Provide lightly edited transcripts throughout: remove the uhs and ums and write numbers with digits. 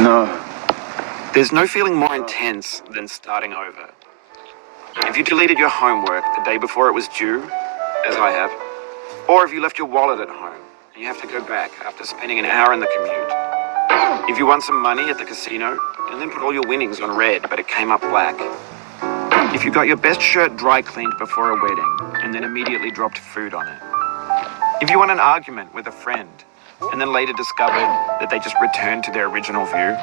No. There's no feeling more intense than starting over. If you deleted your homework the day before it was due, as I have, or if you left your wallet at home and you have to go back after spending an hour in the commute. If you won some money at the casino and then put all your winnings on red but it came up black. If you got your best shirt dry cleaned before a wedding and then immediately dropped food on it. If you won an argument with a friend and then later discovered that they just returned to their original view.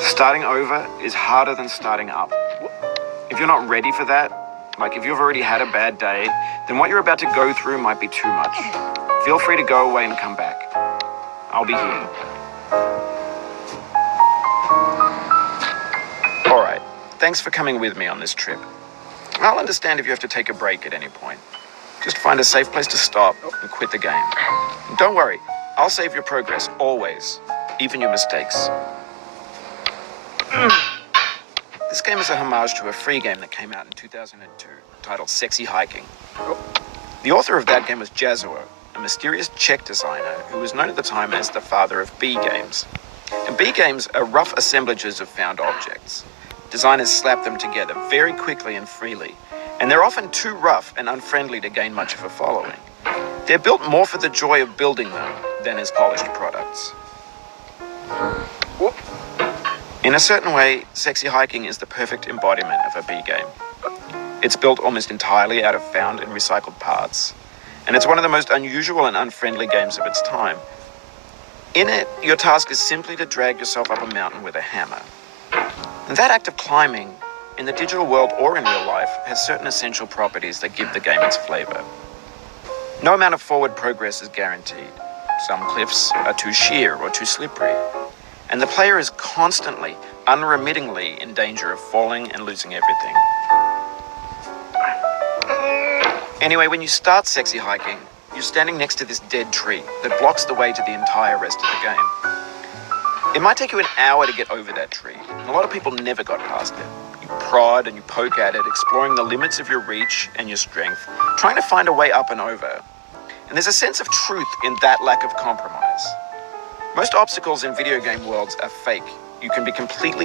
Starting over is harder than starting up. If you're not ready for that, like if you've already had a bad day, then what you're about to go through might be too much. Feel free to go away and come back. I'll be here. All right, thanks for coming with me on this trip. I'll understand if you have to take a break at any point. Just find a safe place to stop and quit the game. And don't worry, I'll save your progress, always, even your mistakes. This game is a homage to a free game that came out in 2002, titled Sexy Hiking. The author of that game was Jazzuo, a mysterious Czech designer who was known at the time as the father of B games. And B games are rough assemblages of found objects. Designers slap them together very quickly and freely, and they're often too rough and unfriendly to gain much of a following. They're built more for the joy of building them than as polished products. In a certain way, Sexy Hiking is the perfect embodiment of a B game. It's built almost entirely out of found and recycled parts, and it's one of the most unusual and unfriendly games of its time. In it, your task is simply to drag yourself up a mountain with a hammer. And that act of climbing, in the digital world or in real life, has certain essential properties that give the game its flavor. No amount of forward progress is guaranteed. Some cliffs are too sheer or too slippery. And the player is constantly, unremittingly in danger of falling and losing everything. Anyway, when you start Sexy Hiking, you're standing next to this dead tree that blocks the way to the entire rest of the game. It might take you an hour to get over that tree, and a lot of people never got past it. You prod and you poke at it, exploring the limits of your reach and your strength, trying to find a way up and over. And there's a sense of truth in that lack of compromise. Most obstacles in video game worlds are fake. You can be completely